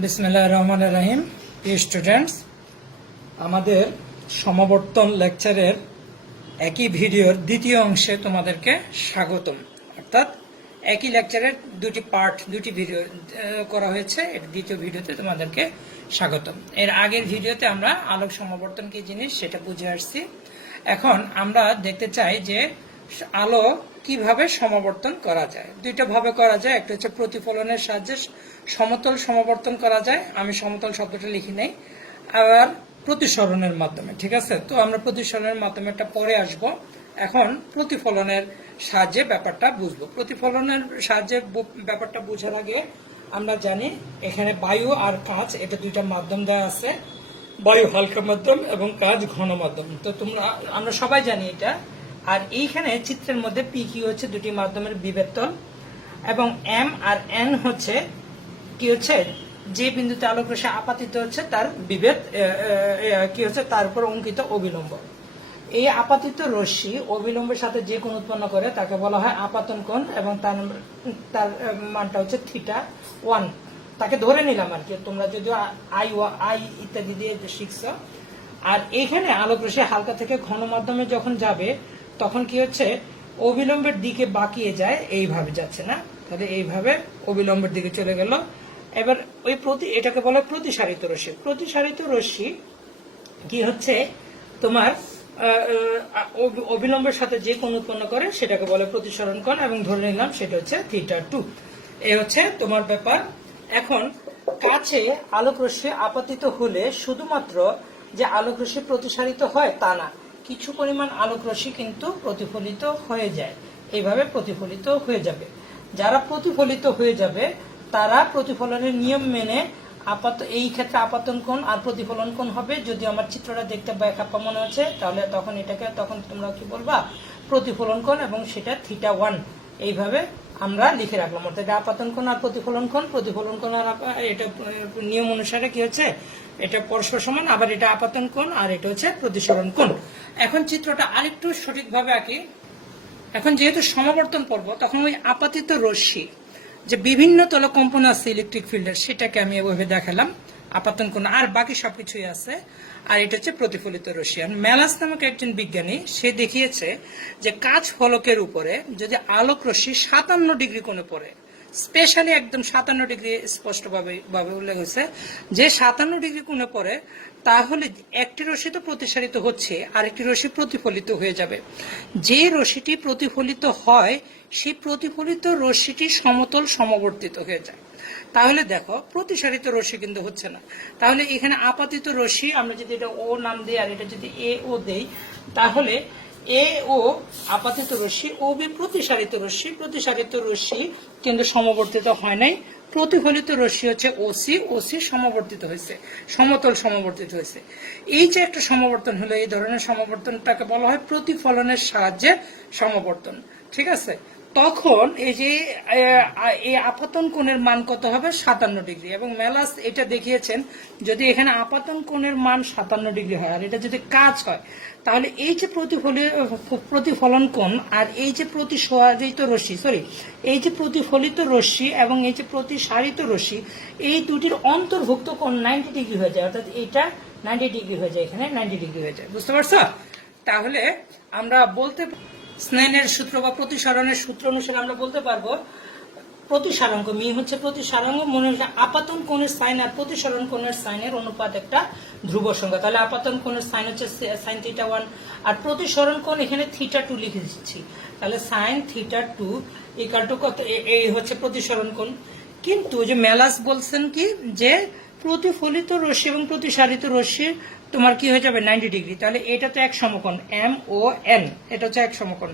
বিসমিল্লাহির রহমানির রহিম। প্রিয় স্টুডেন্টস, আমাদের সমাবর্তন লেকচারের একই ভিডিওর দ্বিতীয় অংশে তোমাদেরকে স্বাগতম। অর্থাৎ একই লেকচারের দুটি ভিডিও করা হয়েছে। এর দ্বিতীয় ভিডিওতে তোমাদেরকে স্বাগতম। এর আগের ভিডিওতে আমরা আলোক সমাবর্তন কি জিনিস সেটা বুঝে আসছি। এখন আমরা দেখতে চাই যে আলো কিভাবে সমাবর্তন করা যায়। দুইটা ভাবে করা যায়, একটা হচ্ছে প্রতিফলনের সাহায্যে সমতল সমাবর্তন করা যায়, আমি সমতল শব্দটা লিখি নাই, আবার প্রতিসরণের মাধ্যমে। ঠিক আছে, তো আমরা প্রতিসরণের মাধ্যমে একটা পরে আসব। এখন প্রতিফলনের সাহায্যে ব্যাপারটা বুঝবো। প্রতিফলনের সাহায্যে ব্যাপারটা বোঝার আগে আমরা জানি এখানে বায়ু আর কাঁচ, এটা দুইটা মাধ্যম দেওয়া আছে। বায়ু হালকা মাধ্যম এবং কাঁচ ঘন মাধ্যম। তো আমরা সবাই জানি এটা। আর এইখানে চিত্রের মধ্যে পি কিউ হচ্ছে দুটি মাধ্যমের বিভেদ তল, এবং এম আর এন হচ্ছে কি হচ্ছে যে বিন্দুতে আলোক রশ্মি আপাতিত হচ্ছে তার বিভেদ কি হচ্ছে তার উপর অঙ্কিত অবিলম্ব। এই আপাতিত রশ্মি অবিলম্বের সাথে যে কোণ উৎপন্ন করে তাকে বলা হয় আপাতন কোণ, এবং তার মানটা হচ্ছে θ1। তাকে ধরে নিলাম আর কি, তোমরা যদিও আই ইত্যাদি দিয়ে শিখছো। আর এইখানে আলোক রশ্মি হালকা থেকে ঘন মাধ্যমে যখন যাবে তখন কি হচ্ছে অবিলম্বের দিকে বাঁকিয়ে যায়, এইভাবে যাচ্ছে না, তাহলে এইভাবে অবিলম্বের দিকে চলে গেল। এবার ওই এটাকে বলে প্রতিসারিত রশ্মি। প্রতিসারিত রশ্মি কি হচ্ছে তোমার অবিলম্বের সাথে যে কোণ উৎপন্ন করে সেটাকে বলে প্রতিসরণ কোণ, এবং ধরে নিলাম সেটা হচ্ছে θ2। এই হচ্ছে তোমার ব্যাপার। এখন কাছে আলোক রশ্মি আপাতিত হলে শুধুমাত্র যে আলোক রশ্মি প্রতিসারিত হয় তা না, কিছু পরিমাণ আলোক রশ্মি কিন্তু প্রতিফলিত হয়ে যায়। এইভাবে প্রতিফলিত হয়ে যাবে। যারা প্রতিফলিত হয়ে যাবে তারা প্রতিফলনের নিয়ম মেনে এই ক্ষেত্রে আপাতন কোণ আর প্রতিফলন কোণ হবে। যদি আমার চিত্রটা দেখতে ব্যাখ্যা মনে হচ্ছে তাহলে তখন তোমরা কি বলবা, প্রতিফলন কোণ, এবং সেটা θ1। এইভাবে আমরা লিখে রাখলাম। অর্থাৎ আপাতন কোণ আর প্রতিফলন কোণ, আর এটা নিয়ম অনুসারে কি হচ্ছে এটা পরস্পর সমান, আবার এটা আপাতন কোণ আর এটা হচ্ছে প্রতিসরণ কোণ। এখন চিত্রটা আরেকটু সঠিকভাবে আঁকি। এখন যেহেতু সমাবর্তন পর্ব, তখন ওই আপাতিত রশ্মি যে বিভিন্ন তল কম্পন আছে ইলেকট্রিক ফিল্ডের, সেটাকে আমি এভাবে দেখালাম আপাতন কোণ, আর বাকি সবকিছুই আছে। আর এটা হচ্ছে প্রতিফলিত রশ্মি। আর ম্যালাস নামক একজন বিজ্ঞানী সে দেখিয়েছে যে কাঁচ ফলকের উপরে যদি আলোক রশ্মি 57 ডিগ্রি কোণে পড়ে, স্পেশালি একদম 57 ডিগ্রি স্পষ্টভাবে উল্লেখ হয়েছে যে 57 ডিগ্রি কোণে পড়ে, তাহলে একটি রশ্মি তো প্রতিসারিত হচ্ছে আর একটি রশ্মি প্রতিফলিত হয়ে যাবে। যে রশ্মিটি প্রতিফলিত হয় সেই প্রতিফলিত রশ্মিটি সমতল সমবর্তিত হয়ে যায়। তাহলে দেখো প্রতিসারিত রশ্মি কিন্তু হচ্ছে না। তাহলে এখানে আপাতিত রশ্মি আমরা যদি এটা ও নাম দিই আর এটা যদি এ ও দেই, তাহলে এ ও আপাতিত রশ্মি, ও বি প্রতিসারিত রশ্মি কিন্তু সমবর্তিত হয় নাই। প্রতিফলিত রশ্মি হচ্ছে ওসি সমবর্তিত হয়েছে, সমতল সমবর্তিত হয়েছে। এই যে একটা সমবর্তন হলো, এই ধরনের সমবর্তনটাকে বলা হয় প্রতিফলনের সাহায্যে সমবর্তন। ঠিক আছে, তখন এই যে এই আপাতন কোণের মান কত হবে, 57 ডিগ্রি। এবং ম্যালাস এটা দেখিয়েছেন যদি এখানে আপাতন কোণের মান 57 ডিগ্রি হয় আর এটা যদি কাজ হয়, তাহলে এই যে প্রতিফলন কোণ আর এই যে এই যে প্রতিফলিত রশ্মি এবং এই যে প্রতিসারিত রশ্মি, এই দুটির অন্তর্ভুক্ত কোণ 90 ডিগ্রি হয়ে যায়। অর্থাৎ এটা 90 ডিগ্রি হয়ে যায়, এখানে 90 ডিগ্রি হয়ে যায়। বুঝতে পারছো? তাহলে আমরা বলতে স্নেনের সূত্র বা প্রতিসরণের সূত্র অনুসারে আমরা বলতে পারবো প্রতিসারাঙ্ক মি হচ্ছে প্রতিসারাঙ্ক, মনে হচ্ছে আপাতন কোণের সাইন আর প্রতিসরণ কোণের সাইনের অনুপাত একটা ধ্রুব সংখ্যা। তাহলে আপাতন কোণের সাইন হচ্ছে সাইন θ1 আর প্রতিসরণ কোণ এখানে θ2 লিখে দিচ্ছি। তাহলে সাইন θ2 ইকুয়াল টু কত, এই হচ্ছে প্রতিসরণ কোণ। কিন্তু যে ম্যালাস বলছেন কি যে প্রতিফলিত রশ্মি এবং প্রতিসারিত রশ্মি তোমার কি হয়ে যাবে 90 ডিগ্রি। তাহলে এটা তো এক সমকোণ, এম ও এন, এটা হচ্ছে এক সমকোণ।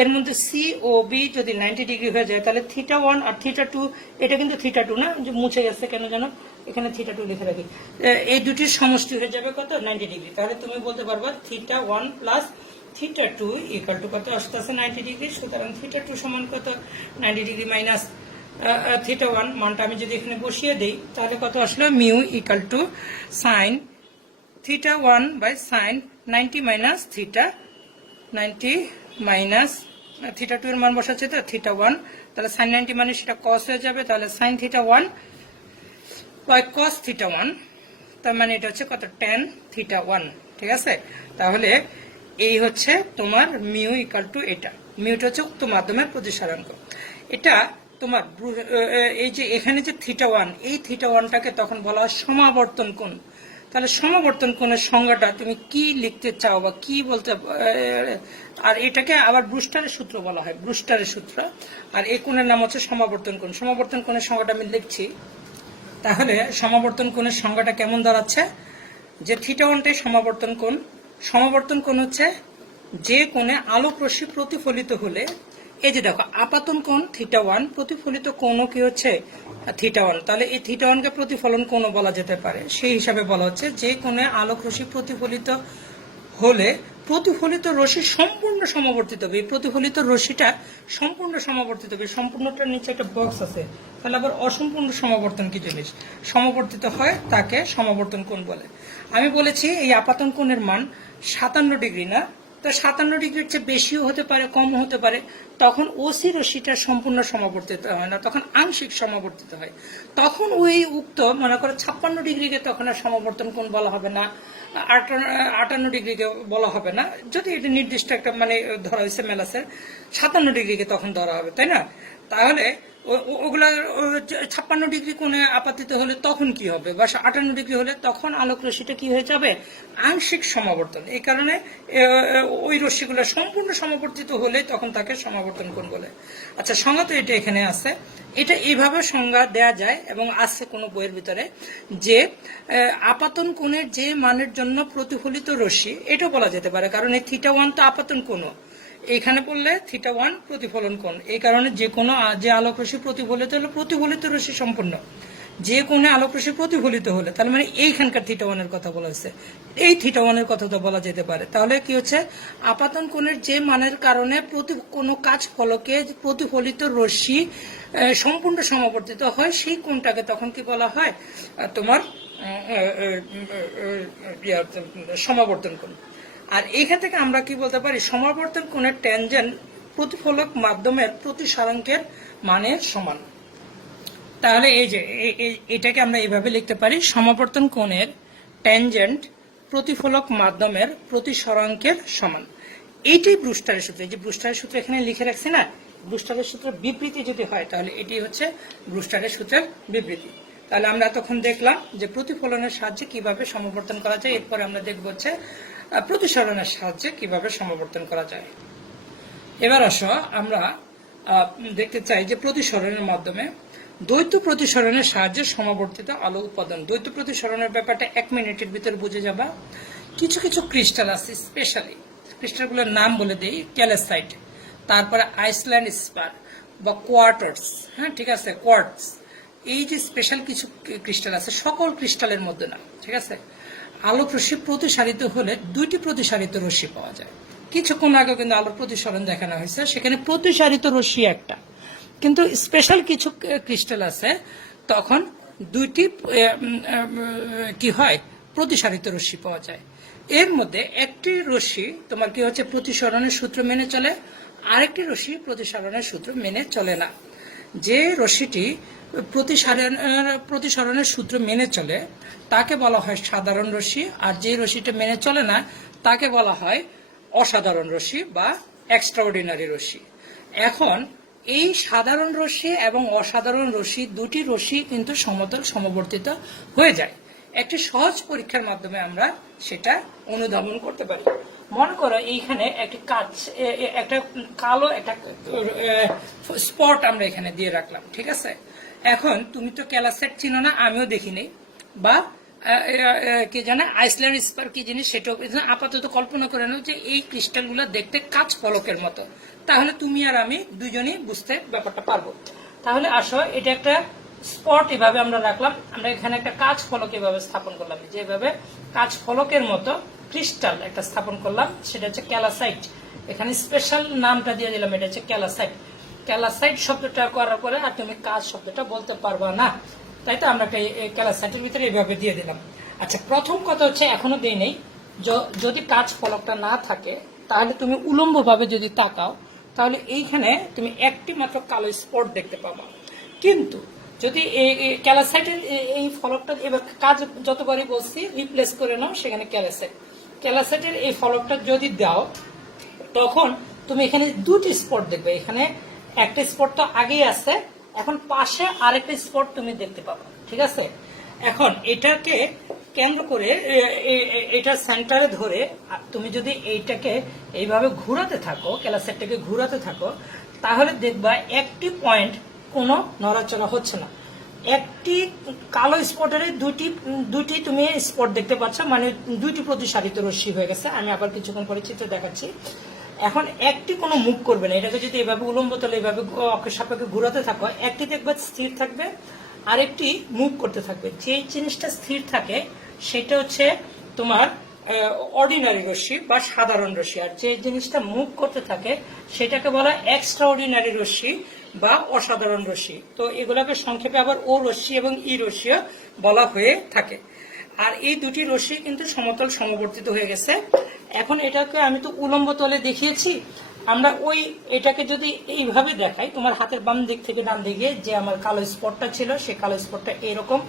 এর মধ্যে সি ও বি যদি 90 ডিগ্রি হয়ে যায়, তাহলে θ1 আর θ2, এটা কিন্তু θ2 না, যে মুছে গেছে কেন জানো, এখানে θ2 লিখে রাখি। এই দুটির সমষ্টি হয়ে যাবে কত, 90 ডিগ্রি। তাহলে তুমি বলতে পারবা θ1 প্লাস θ2 ইকুয়াল টু কত আসতেছে 90 ডিগ্রি। সুতরাং θ2 সমান কত, 90 ডিগ্রি মাইনাস θ1 মানটা আমি যদি এখানে বসিয়ে দেই, তাহলে কত আসলো, mu equal to sine θ1 by sine 90 minus θ90 minus θ2 এর মান বসাচ্ছে তো θ1, তাহলে সাইন 90 মানে সেটা কস হয়ে যাবে। তাহলে সাইন θ1 cos থিটা 1, তার মানে এটা হচ্ছে কত tan থিটা 1, ঠিক আছে। তাহলে এই হচ্ছে তোমার মিউ ইকুয়াল টু এটা, মিউটা হচ্ছে উক্ত মাধ্যমের প্রতিসরাঙ্ক। এটা তোমার এই যে এখানে যে থিটা 1, এই থিটা 1টাকে তখন বলা হয় সমাবর্তন কোণ। তাহলে সমাবর্তন কোণের সংজ্ঞাটা তুমি কি লিখতে চাও বা কি বলতে, আর এটাকে আবার ব্রুস্টারের সূত্র বলা হয়, ব্রুস্টারের সূত্র। আর এই কোণের নাম হচ্ছে সমাবর্তন কোণ। সমাবর্তন কোণের সংজ্ঞাটা আমি লিখছি। তাহলে সমাবর্তন কোণের সংজ্ঞাটা কেমন দাঁড়াচ্ছে, যে থিটা 1টাই সমাবর্তন কোণ। সমাবর্তন কোণ হচ্ছে যে কোণে আলোক রশ্মি প্রতিফলিত হলে, এই যে দেখো আপাতন কোণ থিটা 1, প্রতিফলিত কোণও কি হচ্ছে থিটা 1, তাহলে এই থিটা 1কে প্রতিফলন কোণও বলা যেতে পারে। সেই হিসাবে বলা হচ্ছে যে কোণে আলোক রশ্মি প্রতিফলিত হলে প্রতিফলিত রশ্মি সম্পূর্ণ সমাবর্তিত হবে। এই প্রতিফলিত রশ্মিটা সম্পূর্ণ সমাবর্তিত হবে। সম্পূর্ণটার নিচে একটা বক্স আছে, তাহলে আবার অসম্পূর্ণ সমাবর্তন কি জিনিস, সমাবর্তিত হয় তাকে সমাবর্তন কোণ বলে। আমি বলেছি এই আপাতন কোণের মান 57 ডিগ্রি না, তো 57 ডিগ্রির চেয়ে বেশিও হতে পারে, কমও হতে পারে। তখন ওসি রশ্মিটা সম্পূর্ণ সমাবর্তিত হয় না, তখন আংশিক সমাবর্তিত হয়। তখন ওই উক্ত মনে করো 56 ডিগ্রিকে তখন আর সমাবর্তন কোণ বলা হবে না, 58 ডিগ্রিকে বলা হবে না, যদি এটা নির্দিষ্ট একটা মানে ধরা হয়েছে মেলাসের 57 ডিগ্রিকে তখন ধরা হবে, তাই না। তাহলে ওগুলা 56 ডিগ্রি কোণে আপাতিত হলে তখন কি হবে, বা 58 ডিগ্রি হলে তখন আলোক রশ্মিটা কি হয়ে যাবে, আংশিক সমাবর্তন। এই কারণে ওই রশ্মিগুলো সম্পূর্ণ সমাবর্তিত হলে তখন তাকে সমাবর্তন কোণ বলে। আচ্ছা, সংজ্ঞা তো এটা এখানে আছে, এটা এইভাবে সংজ্ঞা দেয়া যায় এবং আছে কোনো বইয়ের ভিতরে, যে আপাতন কোণের যে মানের জন্য প্রতিফলিত রশ্মি, এটা বলা যেতে পারে, কারণ এই থিটা 1 তো আপাতন কোণ, এখানে পড়লে থিটা 1 প্রতিফলন কোণ। এই কারণে যে কোনো যে আলোক রশ্মি প্রতিফলিত হলে প্রতিফলিত রশ্মি সম্পূর্ণ, যে কোণে আলোক রশ্মি প্রতিফলিত হলে, তাহলে মানে এইখানকার থিটা 1 এর কথা বলা হচ্ছে, এই থিটা 1 এর কথা তো বলা যেতে পারে। তাহলে কি হচ্ছে, আপাতন কোণের যে মানের কারণে কোনো কাজ ফলকে প্রতিফলিত রশ্মি সম্পূর্ণ সমাবর্তিত হয়, সেই কোণটাকে তখন কি বলা হয়, তোমার সমাবর্তন কোণ। আর এইখান থেকে আমরা কি বলতে পারি, সমাবর্তন কোণের ট্যানজেন্ট প্রতিফলক মাধ্যমের প্রতিসরাঙ্কের মানের সমান। তাহলে এই যে এটাকে আমরা এইভাবে লিখতে পারি, সমাবর্তন কোণের ট্যানজেন্ট প্রতিফলক মাধ্যমের প্রতিসরাঙ্কের সমান। এইটাই ব্রুস্টারের সূত্র। এই যে ব্রুস্টারের সূত্র এখানে লিখে রাখছি না, ব্রুস্টারের সূত্রের বিবৃতি যদি হয় তাহলে এটি হচ্ছে ব্রুস্টারের সূত্রের বিবৃতি। তাহলে আমরা তখন দেখলাম যে প্রতিফলনের সাহায্যে কিভাবে সমাবর্তন করা যায়, এরপরে আমরা দেখব হচ্ছে প্রতিসরণের সাহায্যে কিভাবে সমাবর্তন করা যায়। এবার আসো আমরা দেখতে চাই যে প্রতিসরণের মাধ্যমে দ্বৈত প্রতিসরণের সাহায্যে সমাবর্তিত আলো উৎপাদন। দ্বৈত প্রতিসরণের ব্যাপারটা 1 মিনিটের ভিতরে বুঝে যাবা। কিছু কিছু ক্রিস্টাল আছে, স্পেশালি ক্রিস্টালগুলোর নাম বলে দিই, ক্যালসাইট, তারপরে আইসল্যান্ড স্পার বা কোয়ার্টার্স, হ্যাঁ ঠিক আছে, কোয়ার্টস। এই যে স্পেশাল কিছু ক্রিস্টাল আছে, সকল ক্রিস্টালের মধ্যে না, ঠিক আছে। আলোক রশ্মি প্রতিসারিত হলে 2টি প্রতিসারিত রশ্মি পাওয়া যায়। কিছুক্ষণ আগে কিন্তু আলোর প্রতিসরণ দেখানো হয়েছে, সেখানে প্রতিসারিত রশ্মি একটা, কিন্তু স্পেশাল কিছু ক্রিস্টাল আছে তখন 2টি কি হয়, প্রতিসারিত রশ্মি পাওয়া যায়। এর মধ্যে একটি রশ্মি তোমার কি হচ্ছে প্রতিসরণের সূত্র মেনে চলে, আরেকটি রশ্মি প্রতিসরণের সূত্র মেনে চলে না। যে রশ্মিটি প্রতিসরণের সূত্র মেনে চলে তাকে বলা হয় সাধারণ রশ্মি, আর যে রশ্মিটা মেনে চলে না তাকে বলা হয় অসাধারণ রশ্মি বা এক্সট্রাঅর্ডিনারি রশ্মি। এখন এই সাধারণ রশ্মি এবং অসাধারণ রশ্মি, 2টি রশ্মি কিন্তু সমতল সমবর্তিত হয়ে যায়। একটি সহজ পরীক্ষার মাধ্যমে আমরা সেটা অনুধাবন করতে পারি। মনে করো এইখানে একটি একটা কালো একটা স্পট আমরা এখানে দিয়ে রাখলাম, ঠিক আছে। এখন তুমি তো ক্যালসাইট চিনো না, আমিও দেখিনি, বা কি জানে আইসল্যান্ড স্পার কি জিনিস সেটাও আপাতত কল্পনা করে নাও যে এই ক্রিস্টালগুলো দেখতে কাঁচ ফলকের মতো, তাহলে তুমি আর আমি দুজনেই বুঝতে ব্যাপারটা পারবো। তাহলে আসো, এটা একটা স্পট এভাবে আমরা রাখলাম, আমরা এখানে একটা কাঁচ ফলক এভাবে স্থাপন করলাম, যেভাবে কাঁচ ফলকের মতো ক্রিস্টাল একটা স্থাপন করলাম, সেটা হচ্ছে ক্যালসাইট। এখানে স্পেশাল নামটা দিয়ে দিলাম, এটা হচ্ছে ক্যালসাইট। ক্যালসাইট শব্দটা করার পরে আর তুমি কাঁচ শব্দটা বলতে পারবা না, তাই তো আমরা ক্যালসাইটের ভিতরে এইভাবে দিয়ে দিলাম। আচ্ছা, প্রথম কথা হচ্ছে এখনো দেই নেই, যদি কাঁচ ফলকটা না থাকে তাহলে তুমি উলম্বভাবে যদি তাকাও তাহলে এইখানে তুমি একটি মাত্র কালো স্পট দেখতে পাবা, কিন্তু যদি ক্যালাসাইটের এই ফলকটা এবার কাজ যতবারই বলছি রিপ্লেস করে নাও সেখানে ক্যালাসাইটের এই ফলকটা যদি দাও তখন তুমি এখানে দুটি স্পট দেখবে, এখানে একটা স্পট তো আগেই আছে, এখন পাশে আরেকটা স্পট তুমি দেখতে পাবে, ঠিক আছে। এখন এটাকে কেন্দ্র করে এটা সেন্টারে ধরে তুমি যদি এইটাকে এইভাবে ঘুরাতে থাকো, ক্যালাসাইটটাকে ঘুরাতে থাকো, তাহলে দেখবা একটি পয়েন্ট কোনো নড়াচড়া হচ্ছে না। একটি কালো স্পটের দুটি তুমি স্পট দেখতে পাচ্ছ, মানে দুইটি প্রতিসারিত রশ্মি হয়ে গেছে। আমি আবার কিছুক্ষণ পরে চিত্র দেখাচ্ছি। এখন একটি কোনো মুভ করবে না, এটাকে যদি এভাবে উলম্ব তলে এভাবে অক্ষের সাপেক্ষে ঘুরাতে থাকো, একটি দেখবে স্থির থাকবে, আরেকটি মুভ করতে থাকবে। যে জিনিসটা স্থির থাকে সেটা হচ্ছে তোমার অর্ডিনারি রশ্মি বা সাধারণ রশ্মি, আর যে জিনিসটা মুভ করতে থাকে সেটাকে বলা এক্সট্রা অর্ডিনারি রশ্মি বা অসাধারণ রশ্মি। তো এগুলোকে সংক্ষেপে আবার ও রশ্মি এবং ই রশ্মি বলা হয়ে থাকে। আর এই দুটি রশ্মি কিন্তু সমতল সমবর্তিত হয়ে গেছে। এখন এটাকে আমি তো উলম্ব তলে দেখিয়েছি, আমরা এটাকে যদি এইভাবে দেখাই, তোমার হাতের বাম দিক থেকে ডান দিকে যে আমার কালো স্পটটা ছিল, সেই কালো স্পটটা এরকম,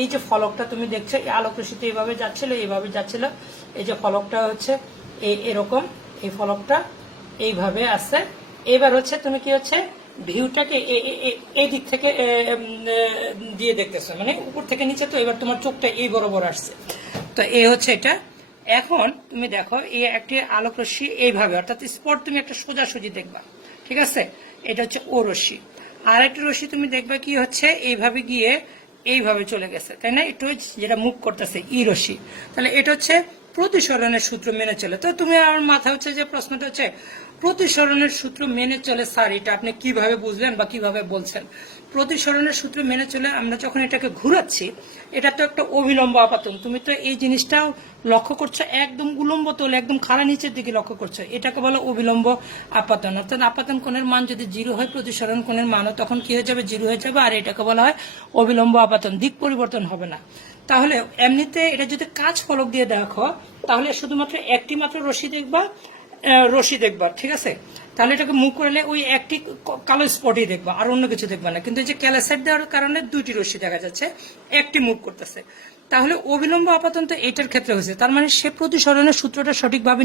এই যে ফলকটা তুমি দেখছো এই আলোক রশ্মিতে এইভাবে যাচ্ছিল, এই যে ফলকটা হচ্ছে এরকম, এই ফলকটা এইভাবে আছে। এবার হচ্ছে তুমি কি হচ্ছে ভিউটাকে এই দিক থেকে দিয়ে দেখতেছো, মানে উপর থেকে নিচে, তো এবার তোমার চোখটা এই বরাবর আসছে, তো এই হচ্ছে এটা। এখন তুমি দেখো এই একটি আলোক রশ্মি এইভাবে, অর্থাৎ স্পট তুমি একটা সোজাসুজি দেখবা, ঠিক আছে, এটা হচ্ছে ও রশ্মি। আর একটা রশ্মি তুমি দেখবে কি হচ্ছে এইভাবে গিয়ে এইভাবে চলে গেছে, তাই না, একটু যেটা মুভ করতেছে ই রশ্মি। তাহলে এটা হচ্ছে প্রতিসরণের সূত্র মেনে চলে। তো তুমি আমার মাথা হচ্ছে যে প্রশ্নটা হচ্ছে প্রতিসরণের সূত্র মেনে চলে স্যার, এটা আপনি কিভাবে বুঝলেন বা কিভাবে বলছেন? প্রতিসরণের সূত্র মেনে চলে আমরা যখন এটাকে ঘুরাচ্ছি, এটা তো একটা অবিলম্ব আপাতন, তুমি তো এই জিনিসটাও লক্ষ্য করছো, একদম উলম্ব তোলে একদম খাড়া নিচের দিকে লক্ষ্য করছো, এটাকে বলে অবিলম্ব আপাতন। অর্থাৎ আপাতন কোণের মান যদি 0 হয়, প্রতিসরণ কোণের মানও তখন কি হয়ে যাবে, 0 হয়ে যাবে, আর এটাকে বলা হয় অবিলম্ব আপাতন, দিক পরিবর্তন হবে না। তাহলে এমনিতে এটা যদি কাজ ফলক দিয়ে দেখো, তাহলে শুধুমাত্র একটি মাত্র রশি দেখবা, ঠিক আছে। তাহলে এটাকে মুভ করলে ওই একটি কালো স্পটই দেখবা, আর অন্য কিছু দেখবা না। কিন্তু এই যে ক্যালাসাইট দেওয়ার কারণে দুটি রশ্মি দেখা যাচ্ছে, একটি মুভ করতেছে। তাহলে অবিলম্ব আপাতন তো এটার ক্ষেত্রে হয়েছে, তার মানে সে প্রতিসরণের সূত্রটা সঠিকভাবে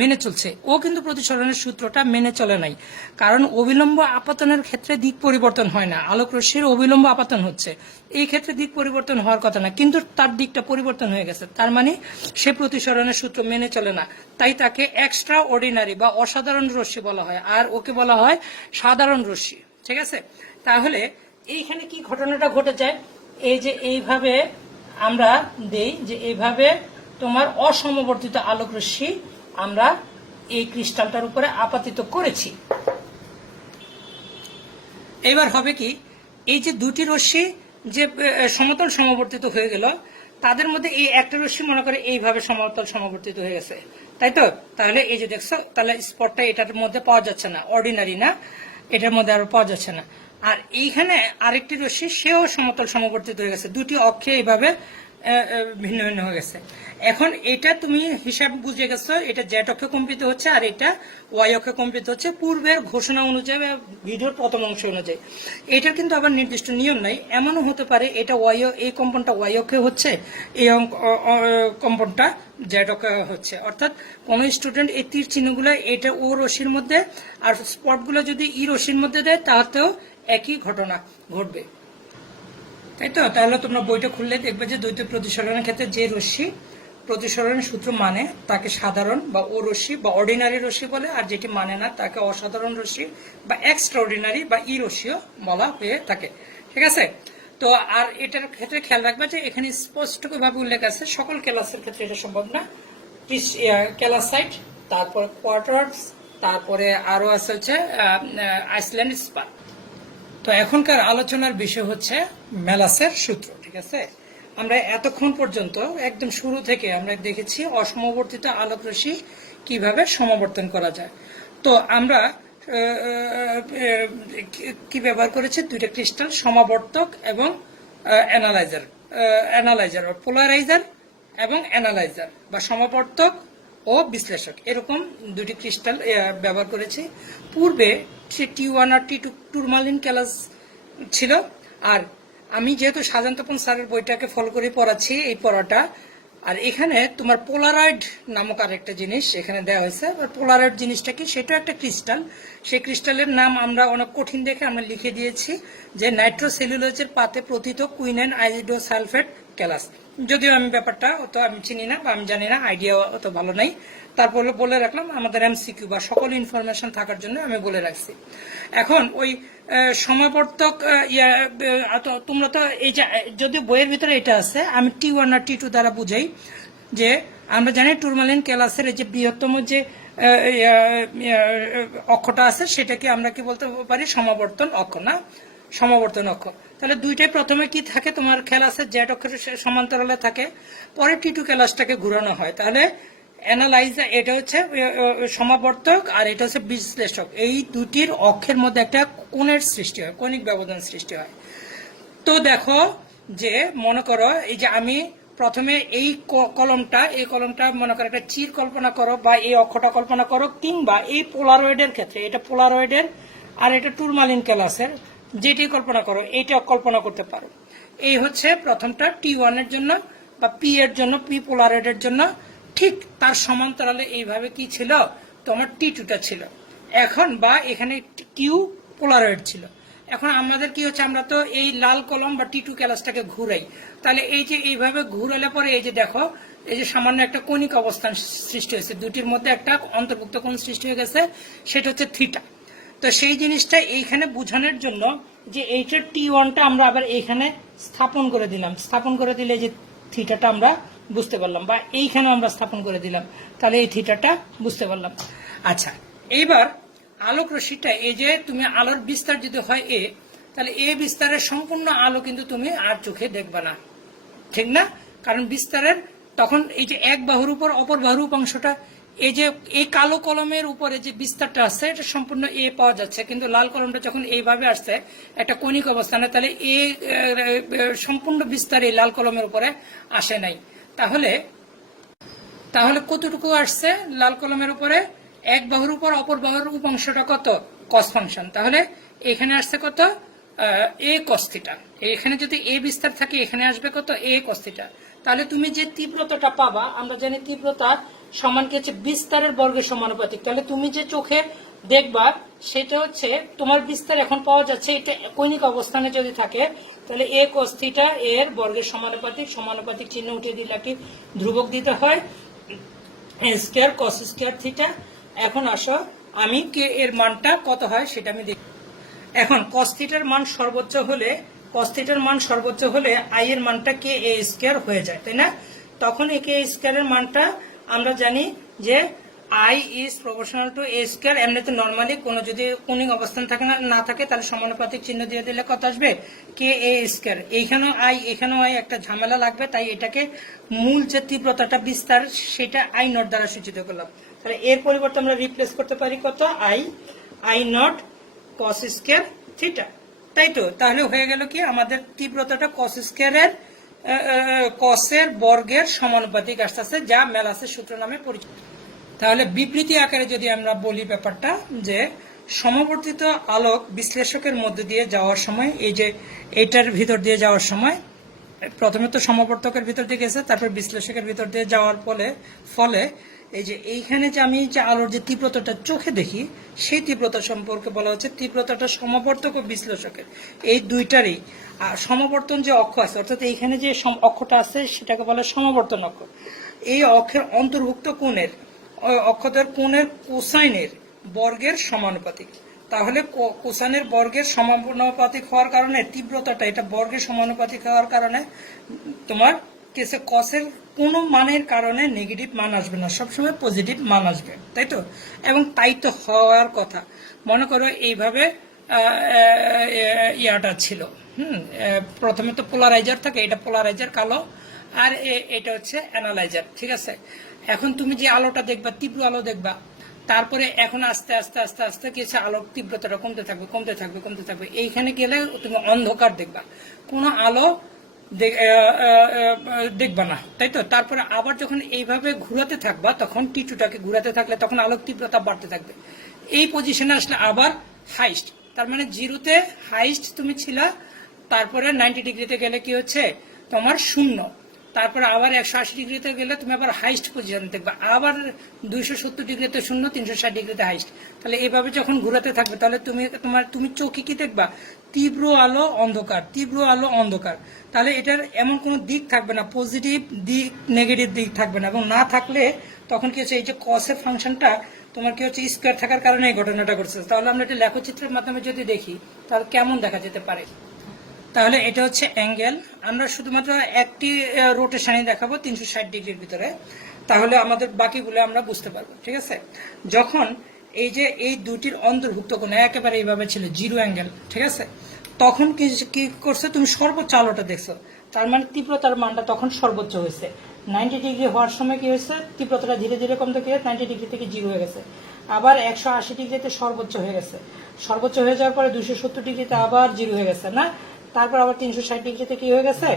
মেনে চলছে, ও কিন্তু প্রতিসরণের সূত্রটা মেনে চলে নাই। কারণ অবিলম্ব আপাতনের ক্ষেত্রে দিক পরিবর্তন হয় না, আলোক রশ্মির অবিলম্ব আপাতন হচ্ছে, এই ক্ষেত্রে দিক পরিবর্তন হওয়ার কথা না, কিন্তু তার দিকটা পরিবর্তন হয়ে গেছে, তার মানে সে প্রতিসরণের সূত্র মেনে চলে না, তাই তাকে এক্সট্রা অর্ডিনারি বা অসাধারণ রশ্মি বলা হয়, আর ওকে বলা হয় সাধারণ রশ্মি, ঠিক আছে। তাহলে এইখানে কি ঘটনাটা ঘটে যায়, এই যে এইভাবে আমরা দেই যে এইভাবে তোমার অসমবর্তিত আলোক রশ্মি আমরা এই ক্রিস্টালটার উপরে আপাতিত করেছি। এবার হবে কি, এই যে দুটি রশ্মি যে সমতল সমবর্তিত হয়ে গেল, তাদের মধ্যে এই একটা রশ্মি মনে করে এইভাবে সমতল সমবর্তিত হয়ে গেছে, তাই তো। তাহলে এই যে দেখছো, তাহলে স্পটটা এটার মধ্যে পাওয়া যাচ্ছে না, অর্ডিনারি না, এটার মধ্যে আর পাওয়া যাচ্ছে না। আর এইখানে আরেকটি রশ্মি সেও সমতল সমবর্তিত হয়ে গেছে, দুটি অক্ষে এইভাবে ভিন্ন ভিন্ন হয়ে গেছে। এখন এটা তুমি হিসাব বুঝে গেছো, এটা জেড অক্ষে কম্পিত হচ্ছে আর এটা ওয়াই অক্ষে কম্পিত হচ্ছে, পূর্বের ঘোষণা অনুযায়ী ভিডিওর প্রথম অংশ অনুযায়ী। এটার কিন্তু আবার নির্দিষ্ট নিয়ম নাই, এমনও হতে পারে এটা এই কম্পনটা ওয়াই অক্ষে হচ্ছে, এই কম্পনটা জেড অক্ষে হচ্ছে। অর্থাৎ কোন স্টুডেন্ট এই তীর চিহ্নগুলো এটা ও রশ্মির মধ্যে আর স্পটগুলো যদি ই রশ্মির মধ্যে দেয়, তাতেও একই ঘটনা ঘটবে, তাই তো। তাহলে তোমরা বইটা খুললে দেখবে যে দ্বৈত প্রতিসরণের ক্ষেত্রে যে রশ্মি প্রতিসরণের সূত্র মানে তাকে সাধারণ বা ও রশ্মি বা অর্ডিনারি রশ্মি বলে, আর যেটি মানে না তাকে অসাধারণ রশ্মি বা এক্সট্রা অর্ডিনারি বা ই রশ্মিও বলা হয়ে থাকে, ঠিক আছে। তো আর এটার ক্ষেত্রে খেয়াল রাখবে যে এখানে স্পষ্টভাবে উল্লেখ আছে, সকল ক্যালাসের ক্ষেত্রে এটা সম্ভব না। ক্যালাসাইট, তারপরে কোয়ার্টার্স, তারপরে আরো আছে হচ্ছে আইসল্যান্ড স্পার। তো এখনকার আলোচনার বিষয় হচ্ছে মেলাসের সূত্র, ঠিক আছে। আমরা এতক্ষণ পর্যন্ত একদম শুরু থেকে আমরা দেখেছি অসমবর্তিত আলোক রশ্মি কিভাবে সমাবর্তন করা যায়। তো আমরা কি ব্যবহার করেছি, দুইটা ক্রিস্টাল, সমাবর্তক এবং অ্যানালাইজার পোলারাইজার এবং অ্যানালাইজার বা সমাবর্তক ও বিশ্লেষক, এরকম দুটি ক্রিস্টাল ব্যবহার করেছি। পূর্বে T1 আর T2 টুরমালিন ক্যালাস ছিল, আর আমি যেহেতু সাজান তপন স্যারের বইটাকে ফলো করে পড়াচ্ছি এই পড়াটা, আর এখানে তোমার পোলারয়েড নামক আরেকটা জিনিস এখানে দেওয়া হয়েছে। পোলারয়েড জিনিসটা কি, সেটা একটা ক্রিস্টাল। সেই ক্রিস্টালের নাম আমরা অনেক কঠিন দেখে আমরা লিখে দিয়েছি যে নাইট্রোসেলুলোজের পাতে প্রথিত কুইনাইন আইডোসালফেট ক্যালাস। যদিও আমি ব্যাপারটা অত আমি চিনি না বা আমি জানি না, আইডিয়া অত ভালো নাই, তারপরে বলে রাখলাম আমাদের এমসিকিউ বা সকল ইনফরমেশন থাকার জন্য আমি বলে রাখছি। এখন ওই সময়বর্তক তোমরা তো এই যে যদি বইয়ের ভিতরে এটা আছে, আমি T1 আর T2 দ্বারা বুঝাই যে আমরা জানি টুরমালিন ক্যালাসের এই যে বৃহত্তম যে অক্ষটা আছে সেটাকে আমরা কি বলতে পারি, সমাবর্তন অক্ষ না, সমাবর্তন অক্ষ। তাহলে দুইটাই প্রথমে কি থাকে, তোমার ক্যালাসের জেড অক্ষের সমান্তরালে থাকে, পরে T2 ক্যালাসটাকে ঘুরানো হয়। তাহলে অ্যানালাইজার এটা হচ্ছে সমাবর্তক আর এটা হচ্ছে বিশ্লেষক। এই দুটির অক্ষের মধ্যে একটা কোণের সৃষ্টি হয়, কৌণিক ব্যবধান সৃষ্টি হয়। তো দেখো যে মনে করো এই যে আমি প্রথমে এই কলমটা মনে করো একটা চির কল্পনা করো বা এই অক্ষটা কল্পনা করো, কিংবা এই পোলারয়েডের ক্ষেত্রে এটা পোলারয়েডের আর এটা টুরমালিন ক্যালাসের, যেটি কল্পনা করো এইটা কল্পনা করতে পারো। এই হচ্ছে প্রথমটা T1 এর জন্য বা পি এর জন্য, পি পোলারয়েডের জন্য। ঠিক তার সমান্তরালে এইভাবে কি ছিল, তোমার T2টা ছিল। এখন বা এখানে কিউ পোলারয়েড ছিল। এখন আমাদের কি হচ্ছে, আমরা তো এই লাল কলম বা T2 ক্যালাসটাকে ঘুরাই। তাহলে এই যে এইভাবে ঘুরালে পরে এই যে দেখো এই যে সামান্য একটা কৌণিক অবস্থান সৃষ্টি হয়েছে, দুটির মধ্যে একটা অন্তর্ভুক্ত কোণ সৃষ্টি হয়ে গেছে, সেটা হচ্ছে থিটা। তো সেই জিনিসটা এইখানে বোঝানোর জন্য যে এইটার T1টা আমরা আবার এইখানে স্থাপন করে দিলাম। স্থাপন করে দিলে যে থিটাটা আমরা বুঝতে পারলাম, বা এইখানে আমরা স্থাপন করে দিলাম, তাহলে এই থিটাটা বুঝতে পারলাম। আচ্ছা, এইবার আলোক রশ্মিটা, এই যে তুমি আলোর বিস্তার যদি হয় এ, তাহলে এ বিস্তারের সম্পূর্ণ আলো কিন্তু তুমি আর চোখে দেখবে না, ঠিক না? কারণ বিস্তারের তখন এই যে এক বাহুর উপর অপর বাহুর উপাংশটা, এই যে এই কালো কলমের উপরে যে বিস্তারটা আছে এটা সম্পূর্ণ এ পাওয়া যাচ্ছে, কিন্তু লাল কলমটা যখন এইভাবে আসছে একটা কৌণিক অবস্থানে, তাহলে এ সম্পূর্ণ বিস্তার এই লাল কলমের উপরে আসে নাই। তাহলে কতটুকু আসছে লাল কলমের উপরে, এক বাহুর উপর অপর বাহুর উপাংশটা কত, কস ফাংশন। তাহলে এখানে আসছে কত, এ কস থিটা। এখানে যদি এ বিস্তার থাকে এখানে আসবে কত, এ কস থিটা। তাহলে তুমি যে তীব্রতাটা পাবা, আমরা জানি তীব্রতা সমান কি হচ্ছে বিস্তারের বর্গের সমানুপাতিক। তাহলে তুমি যে চোখে দেখবা সেটা হচ্ছে তোমার বিস্তার এখন পাওয়া যাচ্ছে, এটা কৌণিক অবস্থানে যদি থাকে তাহলে এ কস থিটা এর বর্গের সমানুপাতিক। সমানুপাতিক চিহ্ন উঠিয়ে দিলে কি ধ্রুবক দিতে হয়, স্কয়ার কস স্কয়ার থিটা। এখন আসো আমি কে এর মানটা কত হয় সেটা আমি দেখি। এখন কস থিটার মান সর্বোচ্চ হলে আই এর মানটা কে এ স্কয়ার হয়ে যায়, তাই না? তখন এ কে স্কয়ারের মানটা আমরা জানি যে I is proportional to A square. এমনিতে নর্মালি কোনো যদি কৌণিক অবস্থান থাকে না থাকে তাহলে সমানুপাতিক চিহ্ন দিয়ে দিলে কত আসবে, কে এ স্কয়ার। এইখানেও আই এখানেও আই, একটা ঝামেলা লাগবে, তাই এটাকে মূল যে তীব্রতাটা বিস্তার সেটা আই নট দ্বারা সূচিত করলাম। তাহলে এর পরিবর্তে আমরা রিপ্লেস করতে পারি কত, I naught cos square theta, তাই তো? তাহলে হয়ে গেল কি আমাদের তীব্রতাটা কস স্কয়ারের কসের বর্গের সমানুপাতিক আসতেছে, যা মেলাসের সূত্র নামে পরিচিত। তাহলে বিবৃতি আকারে যদি আমরা বলি ব্যাপারটা, যে সমবর্তিত আলোক বিশ্লেষকের মধ্যে দিয়ে যাওয়ার সময়, এই যে এইটার ভিতর দিয়ে যাওয়ার সময় প্রথমে তো সমবর্তকের ভিতর দিয়ে গেছে, তারপর বিশ্লেষকের ভিতর দিয়ে যাওয়ার ফলে এই যে এইখানে যে আমি যে আলোর যে তীব্রতাটা চোখে দেখি সেই তীব্রতা সম্পর্কে বলা হচ্ছে তীব্রতাটা সমবর্তক ও বিশ্লেষকের এই দুইটারই সমবর্তন যে অক্ষ আছে, অর্থাৎ এইখানে যে অক্ষটা আছে সেটাকে বলে সমবর্তন অক্ষ। এই অক্ষের অন্তর্ভুক্ত কোণের অক্ষদের কোণের কোসাইনের বর্গের সমানুপাতিক। তাহলে কোসাইনের বর্গের সমানুপাতিক হওয়ার কারণে তীব্রতাটা এটা বর্গের সমানুপাতিক হওয়ার কারণে তোমার কেসে কসের কোনো মানের কারণে নেগেটিভ মান আসবে না, সবসময় পজিটিভ মান আসবে, তাই তো? এবং তাই তো হওয়ার কথা। মনে করো এইভাবে ইয়াটা ছিল, প্রথমে তো পোলারাইজার থাকে, এটা পোলারাইজার কালো, আর এটা হচ্ছে অ্যানালাইজার, ঠিক আছে? এখন তুমি যে আলোটা দেখবা, তীব্র আলো দেখবা, তারপরে এখন আস্তে আস্তে আস্তে আস্তে কি হচ্ছে, আলোর তীব্রতাটা কমতে থাকবে। এইখানে গেলে তুমি অন্ধকার দেখবা, কোনো আলো দেখবা না, তাই তো? তারপরে আবার যখন এইভাবে ঘুরাতে থাকবা, তখন T2টাকে ঘুরাতে থাকলে তখন আলোক তীব্রতা বাড়তে থাকবে। এই পজিশনে আসলে আবার হাইস্ট, তার মানে জিরোতে হাইস্ট তুমি ছিলা, তারপরে 90 ডিগ্রিতে গেলে কি হচ্ছে তোমার 0, তারপরে আবার 180 ডিগ্রিতে গেলে তুমি আবার হাইস্ট পজিশন দেখবে, আবার 270 ডিগ্রিতে 0, 360 ডিগ্রিতে হাইস্ট। তাহলে এইভাবে যখন ঘুরাতে থাকবে তাহলে তুমি চোখে কি দেখবা, তীব্র আলো অন্ধকার, তীব্র আলো অন্ধকার। তাহলে এটার এমন কোনো দিক থাকবে না, পজিটিভ দিক নেগেটিভ দিক থাকবে না, এবং না থাকলে তখন কি হচ্ছে এই যে কসের ফাংশনটা তোমার কি হচ্ছে স্কোয়ার থাকার কারণে এই ঘটনাটা ঘটছে। তাহলে আমরা এটা লেখচিত্রের মাধ্যমে যদি দেখি তাহলে কেমন দেখা যেতে পারে। তাহলে এটা হচ্ছে অ্যাঙ্গেল, আমরা শুধুমাত্র একটি রোটেশনই দেখাবো 360 ডিগ্রির ভিতরে, তাহলে আমাদের বাকিগুলো আমরা বুঝতে পারবো। ঠিক আছে, যখন এই যে এই দুটির অন্তর্ভুক্ত কোণ একেবারে এইভাবে ছিল 0 অ্যাঙ্গেল, ঠিক আছে, তখন কি করছে, তুমি সর্বোচ্চ আলোটা দেখছো, তার মানে তীব্রতার মানটা তখন সর্বোচ্চ হয়েছে। 90 ডিগ্রি হওয়ার সময় কি হয়েছে, তীব্রতাটা ধীরে ধীরে কমতে গিয়ে 90 ডিগ্রি থেকে 0 হয়ে গেছে, আবার 180 ডিগ্রিতে সর্বোচ্চ হয়ে গেছে, সর্বোচ্চ হয়ে যাওয়ার পরে 270 ডিগ্রিতে আবার 0 হয়ে গেছে না, তারপর আবার 360 ডিগ্রিতে কি হয়ে গেছে,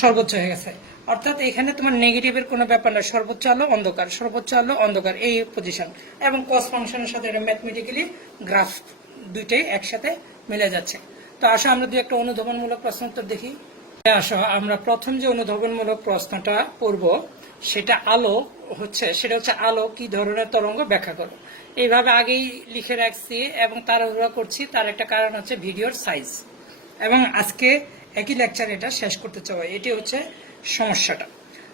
সর্বোচ্চ হয়ে গেছে। অর্থাৎ এখানে তোমার নেগেটিভের কোনো ব্যাপার না, সর্বোচ্চ আলো অন্ধকার, সর্বোচ্চ আলো অন্ধকার, এই পজিশন। এবং কস ফাংশনের সাথে এটা ম্যাথমেটিক্যালি গ্রাফ দুইটাই একসাথে মিলে যাচ্ছে। তো আসো আমরা দুই একটা অনুধাবনমূলক প্রশ্ন উত্তর দেখি। আসো আমরা প্রথম যে অনুধাবনমূলক প্রশ্নটা পড়ব সেটা সেটা হচ্ছে আলো কি ধরনের তরঙ্গ ব্যাখ্যা করো। এইভাবে আগেই লিখে রাখছি এবং তাড়াহুড়া করছি, তার একটা কারণ হচ্ছে ভিডিওর সাইজ, এবং আজকে একই লেকচার এটা শেষ করতে চাই, এটি হচ্ছে সমস্যাটা।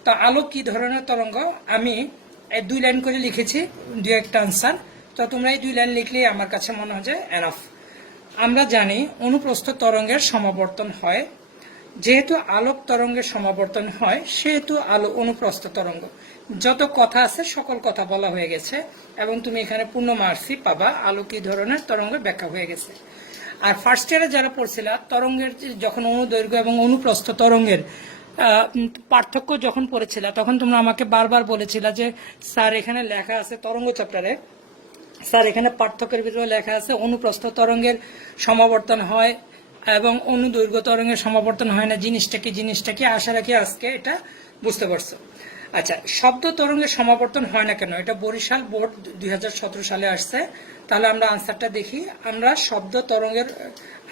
তো আলো কি ধরনের তরঙ্গ, আমি 2 লাইন করে লিখেছি, 2 একটা আনসার। তো তোমরা এই 2 লাইন লিখলেই আমার কাছে মনে হয় যে এনাফ। আমরা জানি অনুপ্রস্থ তরঙ্গের সমাবর্তন হয়, যেহেতু আলোক তরঙ্গের সমাবর্তন হয় সেহেতু আলো অনুপ্রস্থ তরঙ্গ। যত কথা আছে সকল কথা বলা হয়ে গেছে, এবং তুমি এখানে পূর্ণ মার্কসই পাবা, আলো কি ধরনের তরঙ্গ ব্যাখ্যা হয়ে গেছে। আর ফার্স্ট ইয়ারে যারা পড়ছিলা তরঙ্গের যখন অনুদৈর্ঘ্য এবং অনুপ্রস্থ তরঙ্গের পার্থক্য যখন পড়েছিল, তখন তোমরা আমাকে বারবার বলেছিলা যে স্যার এখানে লেখা আছে তরঙ্গ চ্যাপ্টারে, স্যার এখানে পার্থক্যের ভিতরে লেখা আছে অনুপ্রস্থ তরঙ্গের সমাবর্তন হয় এবং অনুদৈর্ঘ্য তরঙ্গের সমাবর্তন হয় না, জিনিসটা কি আশা রাখি আজকে এটা বুঝতে পারছো। আচ্ছা, শব্দ তরঙ্গের সমাবর্তন হয় না কেন, এটা বরিশাল বোর্ড 2017 সালে আসছে। তাহলে আমরা আনসারটা দেখি। আমরা শব্দ তরঙ্গের,